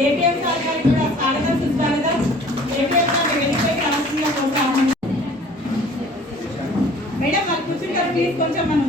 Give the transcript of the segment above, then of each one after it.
APM madam మాకు కూర్చుంటారు please కొంచెం మనం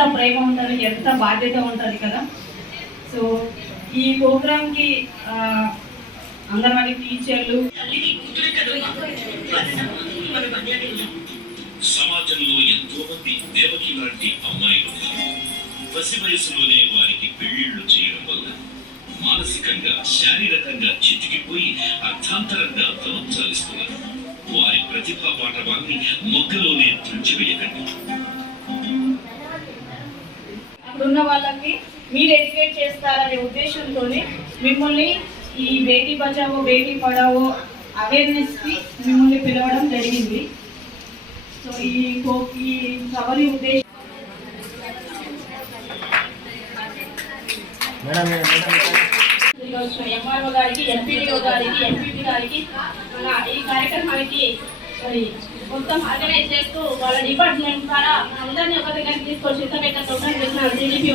ఎంత ప్రేమ ఉంటుంది ఎంత బాధ్యత ఉంటుంది కదా. సో ఈ ప్రోగ్రామ్కి ఆ, అంగన్వాడీ టీచర్లు సమాజంలో ఎంతో మంది దేవకి లాంటి అమ్మాయిలు పసి వయసులోనే వారికి పెళ్ళిళ్ళు చేయడం వల్ల మానసికంగా శారీరకంగా చితికిపోయి అర్థాంతరంగా తనం చాలిస్తున్నారు. వారి ప్రతిభా పాఠవాన్ని మొగ్గలోనే తుంచివేయకండి. అక్కడున్న వాళ్ళకి మీరు ఎడ్యుకేట్ చేస్తారనే ఉద్దేశంతో మిమ్మల్ని ఈ బేటీ బచావో బేటీ పడావో అవేర్నెస్కి మిమ్మల్ని పిలవడం జరిగింది. సో ఈ ఈ సభని ఉద్దేశం ఎంఆర్ఓ గారికి ఎంపీడీఓ గారికి ఎంపీపీ గారికి మన ఈ కార్యక్రమానికి మరి మొత్తం ఆర్గనైజ్ చేస్తూ వాళ్ళ డిపార్ట్మెంట్ ద్వారా అందరినీ ఒక దగ్గరికి తీసుకొచ్చి ఇంతపెద్ద ప్రోగ్రామ్ చేసిన టీడీపీ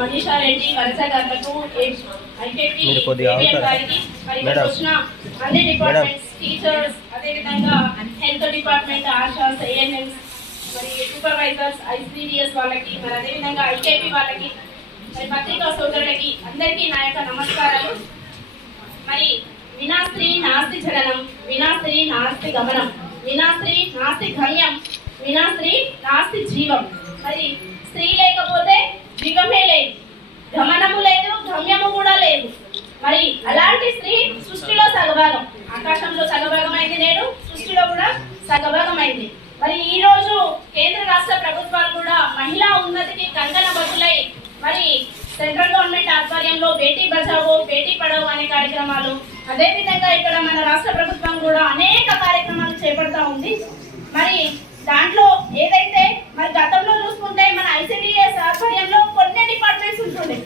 మనీషా రెడ్డి గారులకు అన్ని డిపార్ట్మెంట్స్ టీచర్స్ అదేవిధంగా హెల్త్ డిపార్ట్మెంట్ ఆశాస్ ఏఎన్ఎంస్ మరి సూపర్వైజర్స్ ఐసీడిఎస్ వాళ్ళకి మరి అదేవిధంగా ఐకేపీ వాళ్ళకి మరి పత్రికా సోదరులకి అందరికీ నా యొక్క నమస్కారాలు. మరి వినాస్త్రీ నాస్తి జననం వినాస్త్రీ నాస్తి గమనం. వినాశ్రీ నాస్తి గమ్యం వినాశ్రీ నాస్తి జీవం. మరి స్త్రీ లేకపోతే జీవమే లేదు. గమనము లేదు గమ్యము కూడా లేదు. మరి అలాంటి స్త్రీ సృష్టిలో సగభాగం. ఆకాశంలో సగభాగం అయింది నేడు సృష్టిలో కూడా సగభాగం అయింది మరి ఈ రోజు కేంద్ర రాష్ట్ర ప్రభుత్వాలు కూడా మహిళా ఉన్నతికి కంకణ బదులై మరి సెంట్రల్ గవర్నమెంట్ ఆధ్వర్యంలో బేటీ బచావో బేటీ పడవో అనే కార్యక్రమాలు అదేవిధంగా ఇక్కడ మన రాష్ట్ర ప్రభుత్వం కూడా అనేక కార్యక్రమాలు చేపడతా ఉంది. మరి దాంట్లో ఏదైతే మరి గతంలో చూసుకుంటే మన ఐసిడిఎస్ ఆధ్వర్యంలో కొన్ని డిపార్ట్మెంట్స్ ఉంటుండే.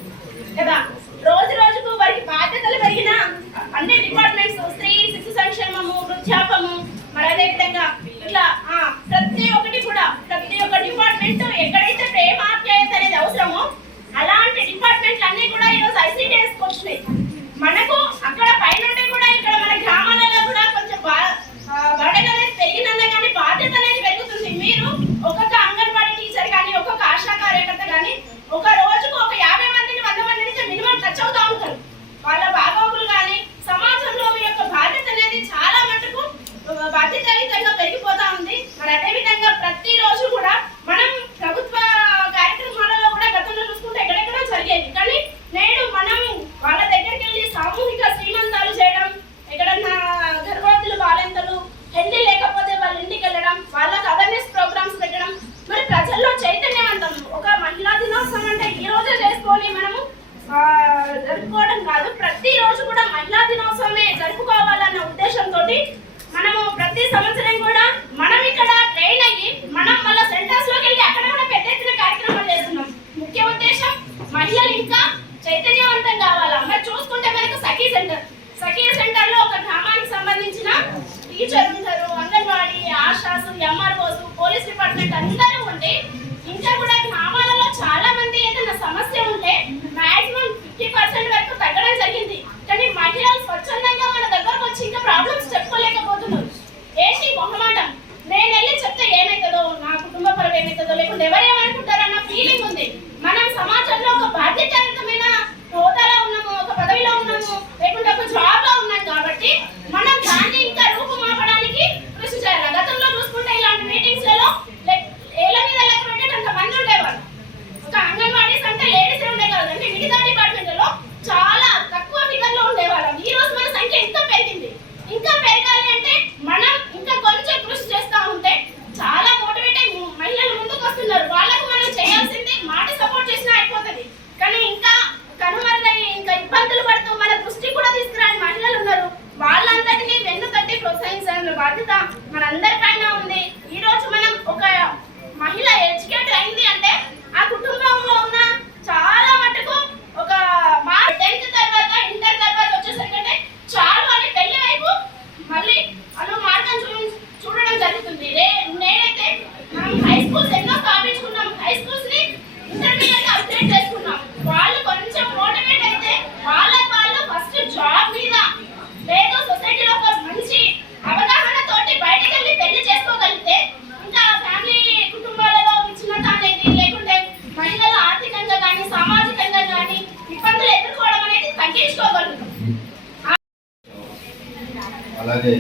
అలాగే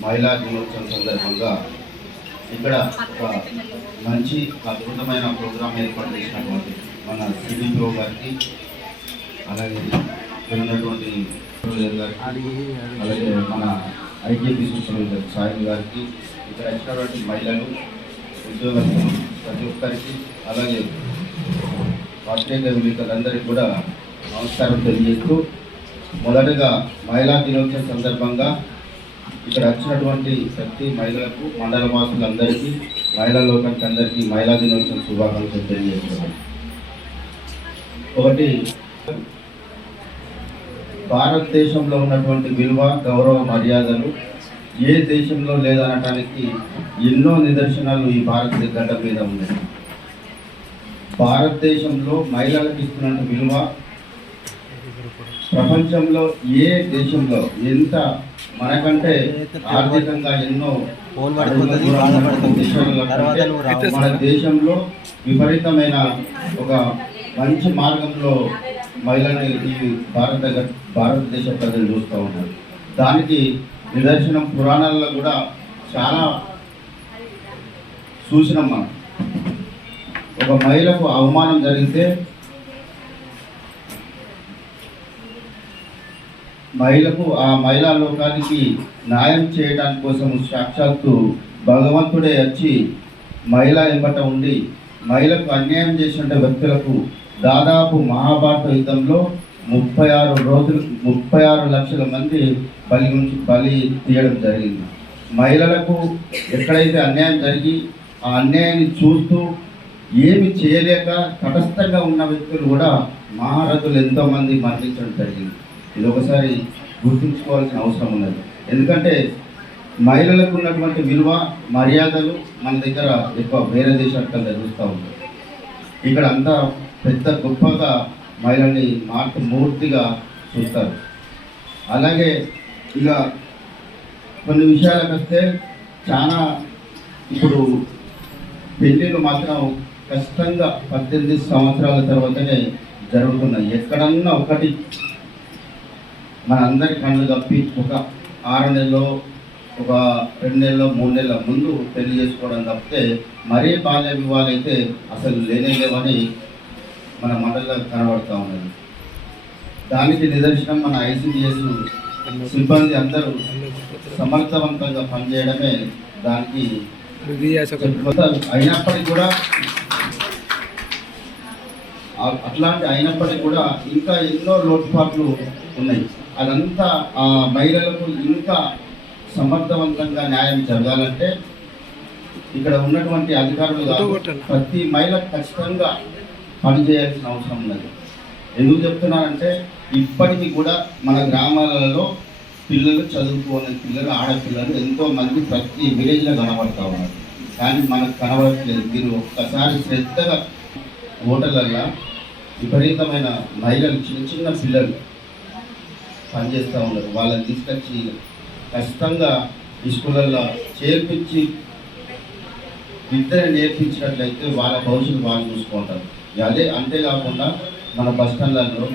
మహిళా దినోత్సవం సందర్భంగా ఇక్కడ ఒక మంచి అద్భుతమైన ప్రోగ్రాం ఏర్పాటు చేసినటువంటి మన సిబిఓ గారికి అలాగే ఉన్నటువంటి అలాగే మన ఐటీపీ సూచన సాయి గారికి ఇక్కడ వచ్చినటువంటి మహిళలు ఉద్యోగస్తులు ప్రతి ఒక్కరికి అలాగే పార్టీ మీకులందరికీ కూడా నమస్కారం తెలియజేస్తూ మొదటగా మహిళా దినోత్సవం సందర్భంగా ఇక్కడ వచ్చినటువంటి ప్రతి మహిళలకు మండల వాసులందరికీ మహిళా లోకానికి అందరికీ మహిళా దినోత్సవం శుభాకాంక్షలు తెలియజేస్తున్నాను. ఒకటి భారతదేశంలో ఉన్నటువంటి విలువ గౌరవ మర్యాదలు ఏ దేశంలో లేదనటానికి ఎన్నో నిదర్శనాలు ఈ భారత గడ్డ మీద ఉన్నాయి. భారతదేశంలో మహిళలకు ఇస్తున్న విలువ ప్రపంచంలో ఏ దేశంలో ఎంత మనకంటే ఆర్థికంగా ఎన్నో మన దేశంలో విపరీతమైన ఒక మంచి మార్గంలో మహిళని ఈ భారత భారతదేశ ప్రజలు చూస్తూ ఉన్నారు. దానికి నిదర్శనం పురాణాల్లో కూడా చాలా చూసినాం మనం. ఒక మహిళకు అవమానం జరిగితే మహిళకు ఆ మహిళా లోకానికి న్యాయం చేయడానికి కోసం సాక్షాత్తు భగవంతుడే వచ్చి మహిళ ఎంబట ఉండి మహిళకు అన్యాయం చేసిన వ్యక్తులకు దాదాపు మహాభారత యుద్ధంలో ముప్పై ఆరు రోజులు ముప్పై ఆరు లక్షల మంది బలి నుంచి బలి తీయడం జరిగింది. మహిళలకు ఎక్కడైతే అన్యాయం జరిగి ఆ అన్యాయాన్ని చూస్తూ ఏమి చేయలేక తటస్థంగా ఉన్న వ్యక్తులు కూడా మహారథులు ఎంతోమంది మరణించడం జరిగింది. ఇది ఒకసారి గుర్తుంచుకోవాల్సిన అవసరం ఉన్నది. ఎందుకంటే మహిళలకు ఉన్నటువంటి విలువ మర్యాదలు మన దగ్గర ఎక్కువ వేరే దేశాల కల్లా చూస్తూ ఉంటాయి ఇక్కడ అంతా పెద్ద గొప్పగా మహిళల్ని మార్పు మూర్తిగా చూస్తారు. అలాగే ఇక కొన్ని విషయాలకు వస్తే చాలా ఇప్పుడు పెళ్ళిళ్ళు మాత్రం కష్టంగా పద్దెనిమిది సంవత్సరాల తర్వాతనే జరుగుతున్నాయి. ఎక్కడన్నా ఒకటి మనందరి కళ్ళు తప్పి ఒక ఆరు నెలలో ఒక రెండు నెలలో మూడు నెలల ముందు పెళ్ళి చేసుకోవడం తప్పితే మరీ బాల్య వివాహాలు అయితే అసలు లేనే లేవని మన మండలిలో కనబడుతూ ఉన్నది. దానికి నిదర్శనం మన ఐసీడిఎస్ సిబ్బంది అందరూ సమర్థవంతంగా పనిచేయడమే దానికి అయినప్పటికీ కూడా అట్లాంటి అయినప్పటికీ కూడా ఇంకా ఎన్నో లోటుపాట్లు ఉన్నాయి. అదంతా ఆ మహిళలకు ఇంకా సమర్థవంతంగా న్యాయం జరగాలంటే ఇక్కడ ఉన్నటువంటి అధికారులు కాదు, ప్రతి మహిళ ఖచ్చితంగా పనిచేయాల్సిన అవసరం ఉన్నది. ఎందుకు చెప్తున్నానంటే ఇప్పటికీ కూడా మన గ్రామాలలో పిల్లలు చదువుకోని పిల్లలు ఆడపిల్లలు ఎంతో మంది ప్రతి విలేజ్లో కనబడతా ఉన్నారు. కానీ మనకు కనబడట్లేదు. మీరు ఒక్కసారి శ్రద్ధగా ఓటర్లల్లో విపరీతమైన మహిళలు చిన్న చిన్న పిల్లలు పనిచేస్తూ ఉన్నారు వాళ్ళని తీసుకొచ్చి ఖచ్చితంగా ఈ స్కూళ్ళల్లో చేర్పించి విద్యను నేర్పించినట్లయితే వాళ్ళ భవిష్యత్తు వాళ్ళు చూసుకుంటారు. అదే అంతేకాకుండా మన బస్ స్టాండ్లలో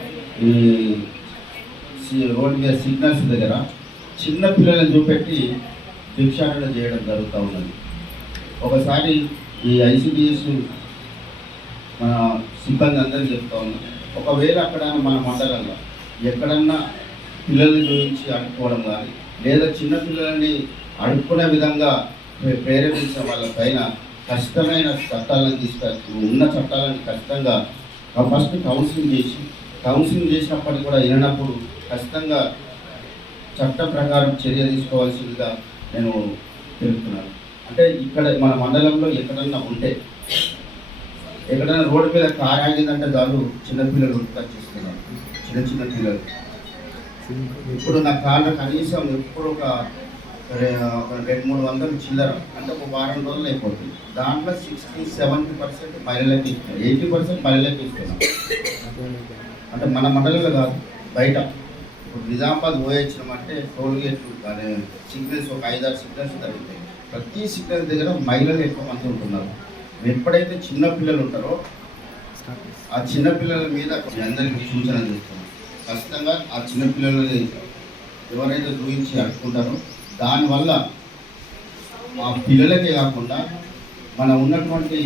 ఈ సి- రోడ్డు మీద సిగ్నల్స్ దగ్గర చిన్న పిల్లలను చూపెట్టి భిక్షాటన చేయడం జరుగుతూ ఉన్నది. ఒకసారి ఈ ఐసిడిఎస్ మన సిబ్బంది అందరూ చెప్తా ఉన్నాం ఒకవేళ అక్కడ మన మండలంలో ఎక్కడన్నా పిల్లల్ని చూపించి అడుక్కోవడం కానీ లేదా చిన్నపిల్లలని అడుక్కునే విధంగా ప్రేరేపించిన వాళ్ళ పైన కష్టమైన చట్టాలను తీసుకొచ్చి ఉన్న చట్టాలను ఖచ్చితంగా ఫస్ట్ కౌన్సిలింగ్ చేసి కౌన్సిలింగ్ చేసినప్పటికీ కూడా వినప్పుడు ఖచ్చితంగా చట్ట ప్రకారం చర్య తీసుకోవాల్సిందిగా నేను తెలుపుతున్నాను అంటే ఇక్కడ మన మండలంలో ఎక్కడన్నా ఉంటే ఎక్కడైనా రోడ్డు మీద కార్ ఆగిందంటే చాలు చిన్నపిల్లలు ఉత్పత్తిస్తున్నారు చిన్న చిన్న పిల్లలు. ఇప్పుడు నా కార్లో కనీసం ఎప్పుడు ఒక ఒక రెండు మూడు వందలు చిల్లర అంటే ఒక వారం రోజులు అయిపోతుంది. దాంట్లో సిక్స్టీ సెవెంటీ పర్సెంట్ మహిళలకి ఇస్తున్నారు ఎయిటీ పర్సెంట్ మహిళలకి ఇస్తున్నాం. అంటే మన మండలంలో కాదు బయట. ఇప్పుడు నిజామాబాద్ పోయొచ్చినామంటే టోల్ కానీ సిగ్నల్స్ ఒక ఐదారు సిగ్నల్స్ జరుగుతాయి. ప్రతి సిగ్నల్ దగ్గర మహిళలు ఎక్కువ మంది ఉంటున్నారు. ఎప్పుడైతే చిన్న పిల్లలు ఉంటారో ఆ చిన్న పిల్లల మీద అందరికీ సూచన చేస్తున్నాం ఖచ్చితంగా ఆ చిన్నపిల్లలని ఎవరైతే చూపించి అడుకుంటారో దానివల్ల మా పిల్లలకే కాకుండా మన ఉన్నటువంటి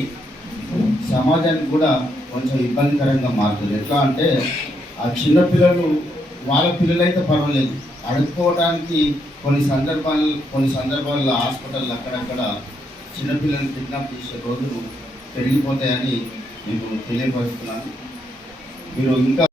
సమాజానికి కూడా కొంచెం ఇబ్బందికరంగా మారుతుంది. ఎట్లా అంటే ఆ చిన్నపిల్లలు వాళ్ళ పిల్లలైతే పర్వాలేదు. అడుక్కోవడానికి కొన్ని సందర్భాలు కొన్ని సందర్భాల్లో హాస్పిటల్ అక్కడక్కడ చిన్నపిల్లల్ని కిడ్నాప్ చేసే రోజులు పెరిగిపోతాయని మీకు తెలియపరుస్తున్నాను. మీరు ఇంకా